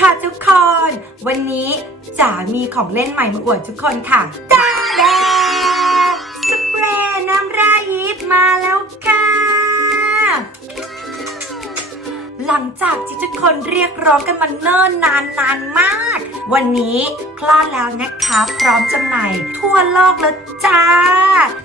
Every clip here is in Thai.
ค่ะทุกคน วันนี้จ๋ามีของเล่นใหม่มาอวดทุกคนค่ะ ที่ทุกคนเรียกร้องกันมาเนิ่นนานนานมาก วันนี้คลอดแล้วนะคะ พร้อมจำหน่ายทั่วโลกแล้วจ้า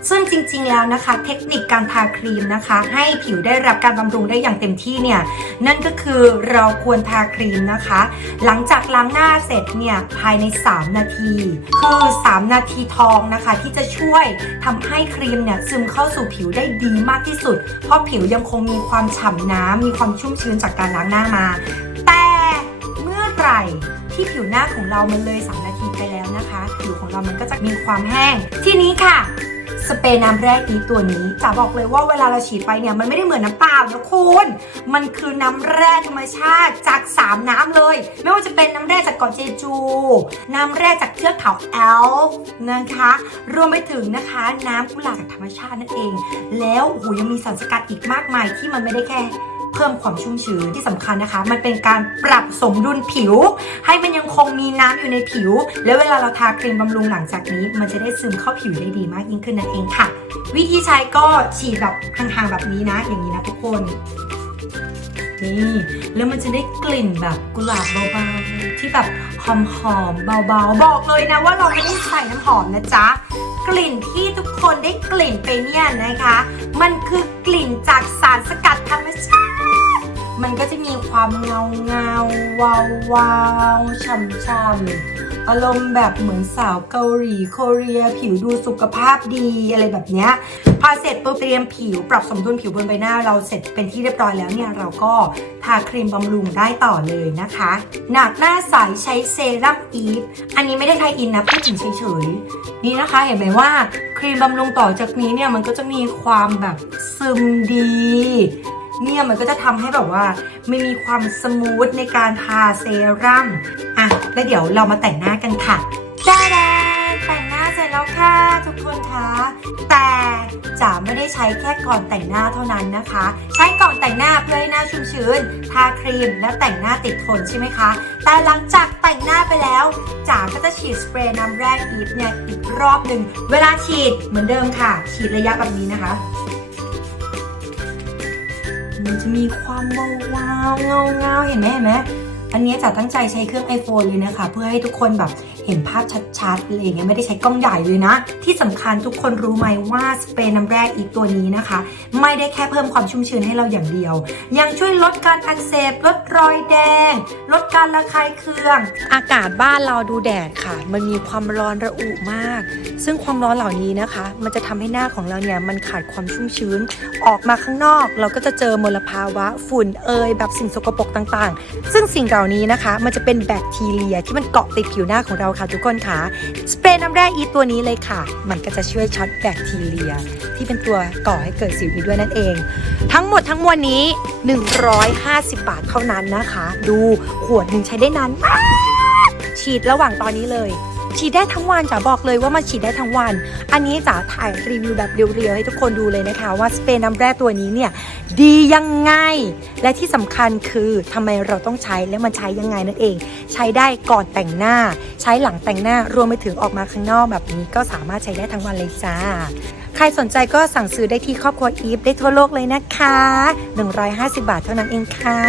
ซึ่งจริง ๆ แล้วนะคะ เทคนิคการทาครีมนะคะ ให้ผิวได้รับการบำรุงได้อย่างเต็มที่เนี่ย นั่นก็คือเราควรทาครีมนะคะ หลังจากล้างหน้าเสร็จเนี่ยภายใน 3 นาที คือ 3 นาทีทองนะคะ ที่จะช่วยทำให้ครีมเนี่ยซึมเข้าสู่ผิวได้ดีมากที่สุด เพราะผิวยังคงมีความฉ่ำน้ำมีความชุ่มชื้นจากการล้างหน้ามา แต่เมื่อไหร่ที่ผิวหน้าของเรามันเลย 3 นาทีไปแล้วนะคะ ผิวของเรามันก็จะมีความแห้ง ทีนี้ค่ะสเปรย์น้ำแร่อีตัวนี้จ๋าบอกเลยว่าเวลาเราฉีดไปเนี่ยมันไม่ได้เหมือนน้ำเปล่านะคุณมันคือน้ำแร่ธรรมชาติจาก 3 น้ำเลย ไม่ว่าจะเป็นน้ำแร่จากเกาะเจจู น้ำแร่จากเทือกเขาแอลนะคะ รวมไปถึงนะคะน้ำกุหลาบจากธรรมชาตินั่นเอง แล้วโอ้โหยังมีสารสกัดอีกมากมายที่มันไม่ได้แค่ เพิ่มความชุ่มชื้นที่สำคัญนะคะ มันเป็นการปรับสมดุลผิว ให้มันยังคงมีน้ำอยู่ในผิว แล้วเวลาเราทาครีมบำรุงหลังจากนี้ มันจะได้ซึมเข้าผิวได้ดีมากยิ่งขึ้นนั่นเองค่ะ วิธีใช้ก็ฉีดแบบห่างๆแบบนี้นะ อย่างนี้นะทุกคนนี่แล้วมันจะได้กลิ่นแบบกุหลาบเบาๆที่แบบหอมๆเบาๆ บอกเลยนะว่าเราไม่ได้ใส่น้ำหอมนะจ๊ะ กลิ่นที่ทุกคนได้กลิ่นไปเนี่ยนะคะ มันคือก วาววาวช่ำช่ำอารมณ์แบบเหมือนสาวเกาหลีโคเรีย ผิวดูสุขภาพดีอะไรแบบเนี้ยพอเสร็จปุ๊บเตรียมผิว ปรับสมดุลผิวบนใบหน้าเราเสร็จเป็นที่เรียบร้อยแล้วเนี่ยเราก็ทาครีมบำรุงได้ต่อเลยนะคะ หนักหน้าใสใช้เซรั่มอีฟอันนี้ไม่ได้ไทยอินนะพูดถึงเฉยๆนี่นะคะเห็นไหมว่าครีมบำรุงต่อจากนี้เนี่ยมันก็จะมีความแบบซึมดี เนี่ยมันก็จะทำให้แบบว่าไม่มีความสมูทในการทาเซรั่มอะแล้วเดี๋ยวเรามาแต่งหน้ากันค่ะจ้าดาแต่งหน้าเสร็จแล้วค่ะทุกคนคะแต่จ๋าไม่ได้ใช้แค่ก่อนแต่งหน้าเท่านั้นนะคะ ใช้ก่อนแต่งหน้าเพื่อให้หน้าชุ่มชื้น ทาครีมแล้วแต่งหน้าติดทนใช่ไหมคะ แต่หลังจากแต่งหน้าไปแล้วจ๋าก็จะฉีดสเปรย์น้ำแร่อีฟเนี่ยอีกรอบหนึ่งเวลาฉีดเหมือนเดิมค่ะ ฉีดระยะแบบนี้นะคะ มันจะมีความวาววาๆเงาๆเห็นไหมเห็นไหม อันนี้จ๋าตั้งใจใช้เครื่อง iPhone เลยนะคะ เพื่อให้ทุกคนแบบเห็นภาพชัดๆอะไรอย่างเงี้ยไม่ได้ใช้กล้องใหญ่เลยนะ ที่สำคัญทุกคนรู้ไหมว่าสเปรย์น้ำแร่อีกตัวนี้นะคะ ไม่ได้แค่เพิ่มความชุ่มชื้นให้เราอย่างเดียว ยังช่วยลดการอักเสบลดรอยแดง ลดการระคายเคือง อากาศบ้านเราดูแดดค่ะ มันมีความร้อนระอุมาก ซึ่งความร้อนเหล่านี้นะคะ มันจะทำให้หน้าของเราเนี่ยมันขาดความชุ่มชื้น ออกมาข้างนอก เราก็จะเจอมลภาวะฝุ่นเอยแบบสิ่งสกปรกต่างๆ ซึ่งสิ่งเหล่านี้นะคะ มันจะเป็นแบคทีเรียที่มันเกาะติดผิวหน้าของเราค่ะทุกคนค่ะ สเปรย์น้ำแร่อีตัวนี้เลยค่ะ มันก็จะช่วยช็อตแบคทีเรีย ที่เป็นตัวก่อให้เกิดสิวนี้ด้วยนั่นเอง ทั้งหมดทั้งมวลนี้ 150 บาทเท่านั้นนะคะ ดูขวดหนึ่งใช้ได้นานฉีดระหว่างตอนนี้เลย ฉีดได้ทั้งวันจ๋าบอกเลยว่ามันฉีดได้ทั้งวัน อันนี้จ๋าถ่ายรีวิวแบบเรียวๆให้ทุกคนดูเลยนะคะ ว่าสเปรย์น้ำแร่ตัวนี้เนี่ยดียังไง และที่สำคัญคือทำไมเราต้องใช้และมันใช้ยังไงนั่นเอง ใช้ได้ก่อนแต่งหน้า ใช้หลังแต่งหน้ารวมไปถึงออกมาข้างนอกแบบนี้ก็สามารถใช้ได้ทั้งวันเลยจ้าใครสนใจก็สั่งซื้อได้ที่ครอบครัวอีฟได้ทั่วโลกเลยนะคะ 150 บาทเท่านั้นเองค่ะ